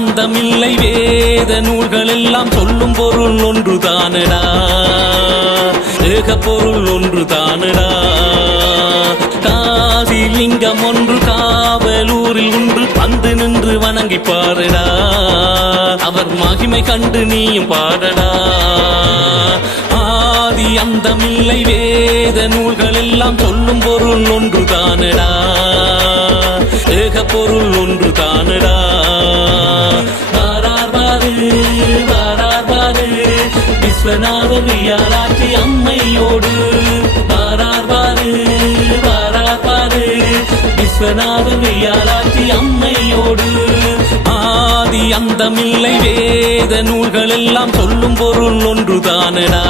அந்தமில்லை வேத நூல்கள் எல்லாம் சொல்லும் பொருள் ஒன்று தானடா ஏக பொருள் ஒன்று தானடா காசி லிங்கம் ஒன்று காவலூரில் ஒன்று வந்து நின்று வணங்கி பாருடா. அவர் மகிமை கண்டு நீயும் பாடடா. ஆதி அந்தமில்லை வேத நூல்கள் எல்லாம் சொல்லும் பொருள் ஒன்று தானடா ஏக பொருள் ஒன்று தானடா விஸ்வநாதியாராட்சி அம்மையோடு. வாரார் பாரு வாரார் பாரு விஸ்வநாதியாராட்சி அம்மையோடு. ஆதி அந்தமில்லை வேத நூல்கள் எல்லாம் சொல்லும் பொருள் ஒன்று தானடா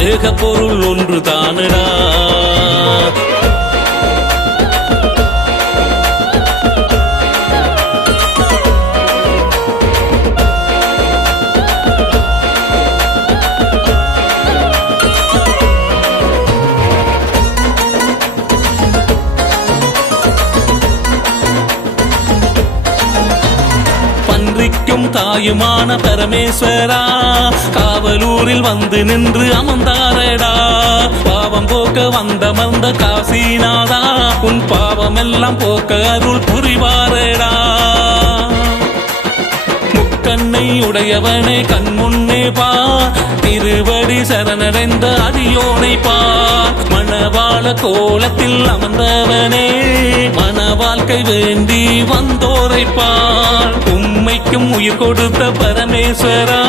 ஏக பொருள் ஒன்று தானடா தாயுமான பரமேஸ்வரா. காவலூரில் வந்து நின்று அமர்ந்தாரடா. பாவம் போக்க வந்தமர்ந்த காசிநாதா. உன் பாவம் எல்லாம் போக்க அருள் புரிவாரடா. முக்கண்ணை உடையவனே கண் முன்னே பா. திருவடி சரணடைந்த அடியோனை பா. மணவாள கோலத்தில் அமர்ந்தவனே. மன வாழ்க்கை வேண்டி வந்தோரை பார் உயிர் கொடுத்த பரமேஸ்வரா.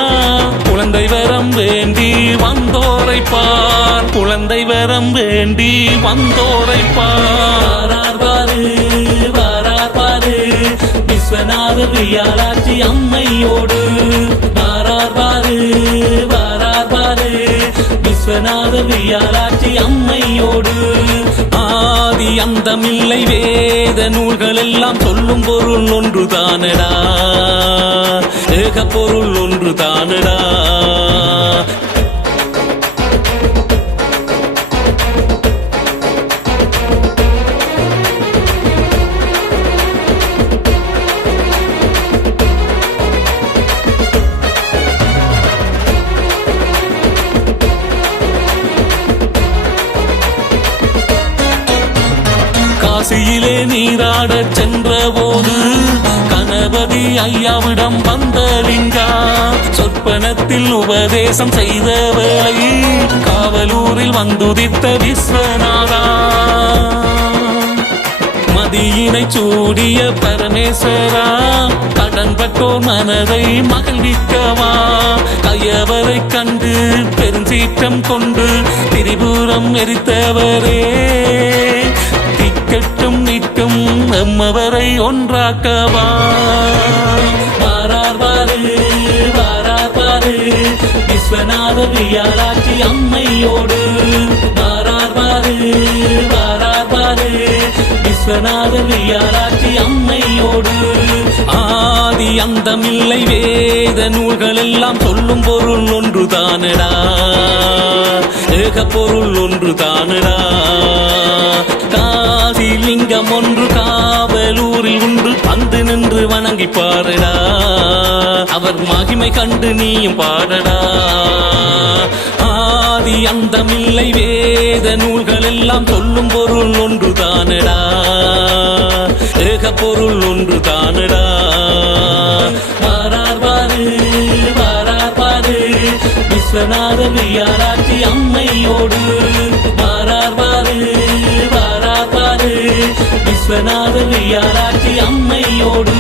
குழந்தை வரம் வேண்டி வந்தோரை பார். குழந்தை வரம் வேண்டி வந்தோரை பாரு. வாரார் விஸ்வநாத வியாழாட்சி அம்மையோடு. வாரார் பாரு வாரார் பாரு விஸ்வநாத வியாழாட்சி அம்மையோடு. ஆதி அந்தமில்லை வே வேத நூல்கள் எல்லாம் சொல்லும் பொருள் ஒன்று தானடா ஏக பொருள் ஒன்று தானடா காசியிலே நீராடச் சென்ற போது கணபதி ஐயாவிடம் வந்த லிங்கா சொற்பனத்தில் உபதேசம் செய்த வேளை காவலூரில் வந்துதித்த விஸ்வநாதா. மதியினை சூடிய பரமேஸ்வரா கடன்பட்டோர் மனதை மகிழ்விக்கவா? கையவரை கண்டு பெருஞ்சீற்றம் கொண்டு திரிபுரம் எரித்தவரே. ஒன்றாக்கவா? வாரார் வாரு வாரார் வாரு. விஸ்வநாத வியாழாட்சி அம்மையோடு. வாரார் வாரு வாரார் வாரு. விஸ்வநாத வியாழாட்சி அம்மையோடு. ஆதி அந்தமில்லை வேத நூல்கள் எல்லாம் சொல்லும் பொருள் ஒன்று தானடா ஏக பொருள் ஒன்று தானடா காசி ஒன்று காவலூரில் உண்டு. வந்து நின்று வணங்கி பாருடா. அவர் மகிமை கண்டு நீயும் பாடடா. ஆதி அந்தமில்லை வேத நூல்கள் எல்லாம் சொல்லும் பொருள் ஒன்று தானடா. ஏக பொருள் ஒன்று தானடா. வாரார் பாரு வாரார் பாரு விஸ்வநாத வியாராட்சி அம்மையோடு. வாரார் பாரு விஸ்வநாதன் யாராட்சி அம்மையோடு